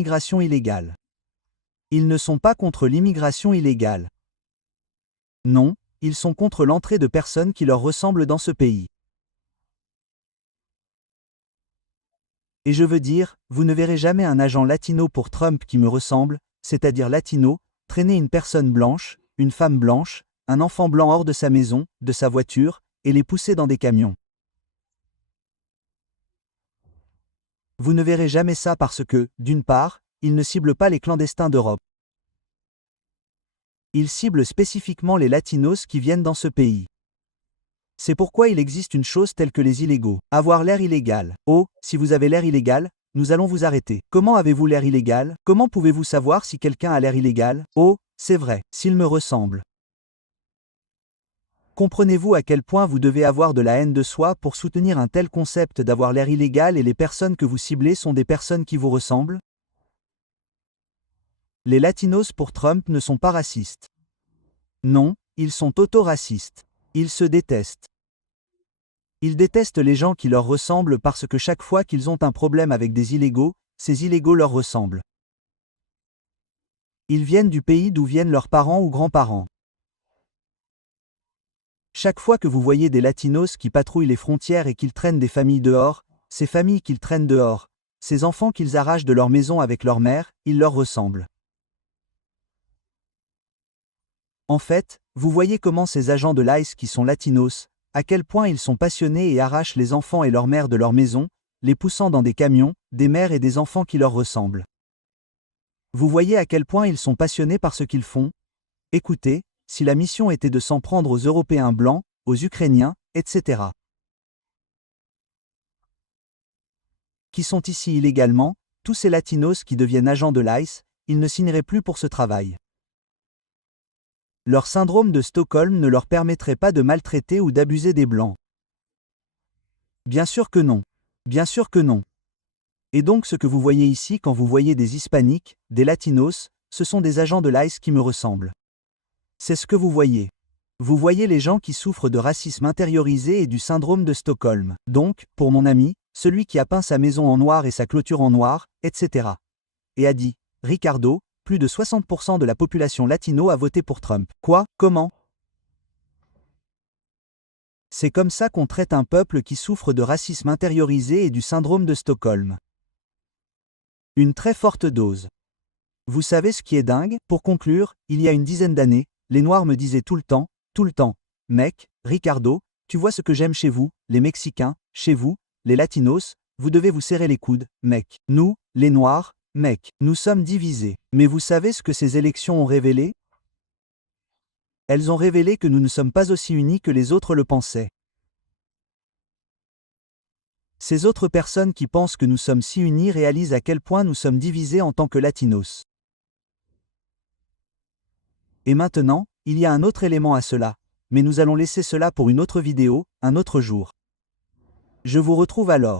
l'immigration illégale. Ils ne sont pas contre l'immigration illégale. Non, ils sont contre l'entrée de personnes qui leur ressemblent dans ce pays. Et je veux dire, vous ne verrez jamais un agent latino pour Trump qui me ressemble, c'est-à-dire latino, traîner une personne blanche, une femme blanche, un enfant blanc hors de sa maison, de sa voiture, et les pousser dans des camions. Vous ne verrez jamais ça parce que, d'une part, ils ne ciblent pas les clandestins d'Europe. Ils ciblent spécifiquement les latinos qui viennent dans ce pays. C'est pourquoi il existe une chose telle que les illégaux. Avoir l'air illégal. Oh, si vous avez l'air illégal, nous allons vous arrêter. Comment avez-vous l'air illégal? Comment pouvez-vous savoir si quelqu'un a l'air illégal? Oh, c'est vrai, s'il me ressemble. Comprenez-vous à quel point vous devez avoir de la haine de soi pour soutenir un tel concept d'avoir l'air illégal et les personnes que vous ciblez sont des personnes qui vous ressemblent? Les latinos pour Trump ne sont pas racistes. Non, ils sont auto-racistes. Ils se détestent. Ils détestent les gens qui leur ressemblent parce que chaque fois qu'ils ont un problème avec des illégaux, ces illégaux leur ressemblent. Ils viennent du pays d'où viennent leurs parents ou grands-parents. Chaque fois que vous voyez des latinos qui patrouillent les frontières et qu'ils traînent des familles dehors, ces familles qu'ils traînent dehors, ces enfants qu'ils arrachent de leur maison avec leur mère, ils leur ressemblent. En fait, vous voyez comment ces agents de l'ICE qui sont latinos, à quel point ils sont passionnés et arrachent les enfants et leurs mères de leur maison, les poussant dans des camions, des mères et des enfants qui leur ressemblent. Vous voyez à quel point ils sont passionnés par ce qu'ils font? Écoutez, si la mission était de s'en prendre aux Européens blancs, aux Ukrainiens, etc. qui sont ici illégalement, tous ces latinos qui deviennent agents de l'ICE, ils ne signeraient plus pour ce travail. Leur syndrome de Stockholm ne leur permettrait pas de maltraiter ou d'abuser des Blancs. Bien sûr que non. Bien sûr que non. Et donc ce que vous voyez ici quand vous voyez des Hispaniques, des Latinos, ce sont des agents de l'ICE qui me ressemblent. C'est ce que vous voyez. Vous voyez les gens qui souffrent de racisme intériorisé et du syndrome de Stockholm. Donc, pour mon ami, celui qui a peint sa maison en noir et sa clôture en noir, etc. Et a dit, Ricardo, plus de 60% de la population latino a voté pour Trump. Quoi? Comment? C'est comme ça qu'on traite un peuple qui souffre de racisme intériorisé et du syndrome de Stockholm. Une très forte dose. Vous savez ce qui est dingue? Pour conclure, il y a une dizaine d'années, les Noirs me disaient tout le temps, mec, Ricardo, tu vois ce que j'aime chez vous, les Mexicains, chez vous, les Latinos, vous devez vous serrer les coudes, mec. Nous, les Noirs, mec, nous sommes divisés. Mais vous savez ce que ces élections ont révélé? Elles ont révélé que nous ne sommes pas aussi unis que les autres le pensaient. Ces autres personnes qui pensent que nous sommes si unis réalisent à quel point nous sommes divisés en tant que Latinos. Et maintenant, il y a un autre élément à cela, mais nous allons laisser cela pour une autre vidéo, un autre jour. Je vous retrouve alors.